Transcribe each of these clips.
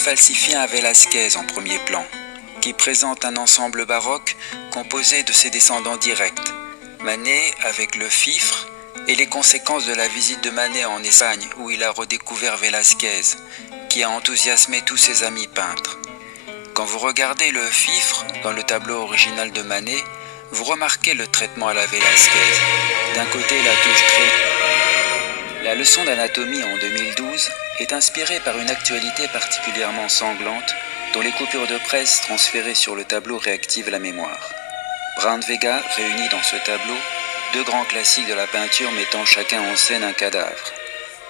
falsifie un Velázquez en premier plan, qui présente un ensemble baroque composé de ses descendants directs, Manet avec le fifre et les conséquences de la visite de Manet en Espagne où il a redécouvert Velázquez, qui a enthousiasmé tous ses amis peintres. Quand vous regardez le fifre dans le tableau original de Manet, vous remarquez le traitement à la Velázquez. D'un côté, la touche très... La leçon d'anatomie en 2012 est inspirée par une actualité particulièrement sanglante dont les coupures de presse transférées sur le tableau réactivent la mémoire. Brand Vega réunit dans ce tableau deux grands classiques de la peinture mettant chacun en scène un cadavre.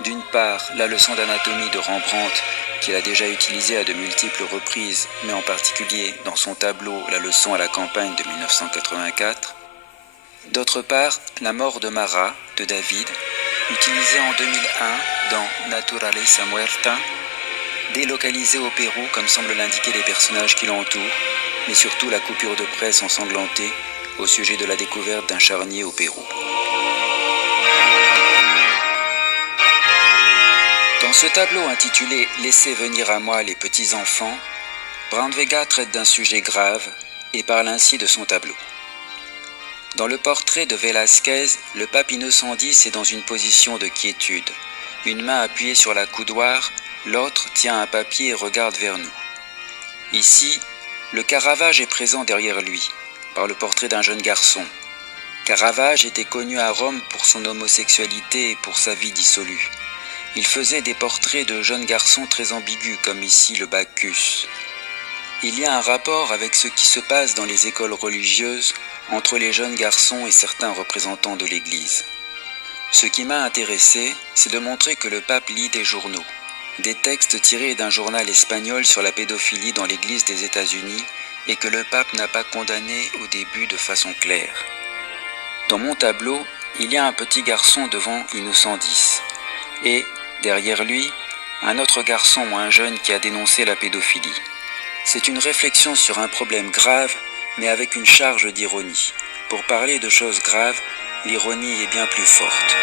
D'une part, la leçon d'anatomie de Rembrandt, qu'il a déjà utilisée à de multiples reprises, mais en particulier dans son tableau La leçon à la campagne de 1984. D'autre part, La mort de Marat, de David, utilisée en 2001 dans Naturaleza Muerta, délocalisée au Pérou comme semblent l'indiquer les personnages qui l'entourent, mais surtout la coupure de presse ensanglantée au sujet de la découverte d'un charnier au Pérou. Dans ce tableau intitulé « Laissez venir à moi les petits-enfants », Brand Vega traite d'un sujet grave et parle ainsi de son tableau. Dans le portrait de Velázquez, le pape Innocent X est dans une position de quiétude. Une main appuyée sur la coudoir, l'autre tient un papier et regarde vers nous. Ici, le Caravage est présent derrière lui, par le portrait d'un jeune garçon. Caravage était connu à Rome pour son homosexualité et pour sa vie dissolue. Il faisait des portraits de jeunes garçons très ambigus, comme ici le Bacchus. Il y a un rapport avec ce qui se passe dans les écoles religieuses entre les jeunes garçons et certains représentants de l'Église. Ce qui m'a intéressé, c'est de montrer que le pape lit des journaux, des textes tirés d'un journal espagnol sur la pédophilie dans l'Église des États-Unis et que le pape n'a pas condamné au début de façon claire. Dans mon tableau, il y a un petit garçon devant Innocent X et, derrière lui, un autre garçon moins jeune qui a dénoncé la pédophilie. C'est une réflexion sur un problème grave, mais avec une charge d'ironie. Pour parler de choses graves, l'ironie est bien plus forte.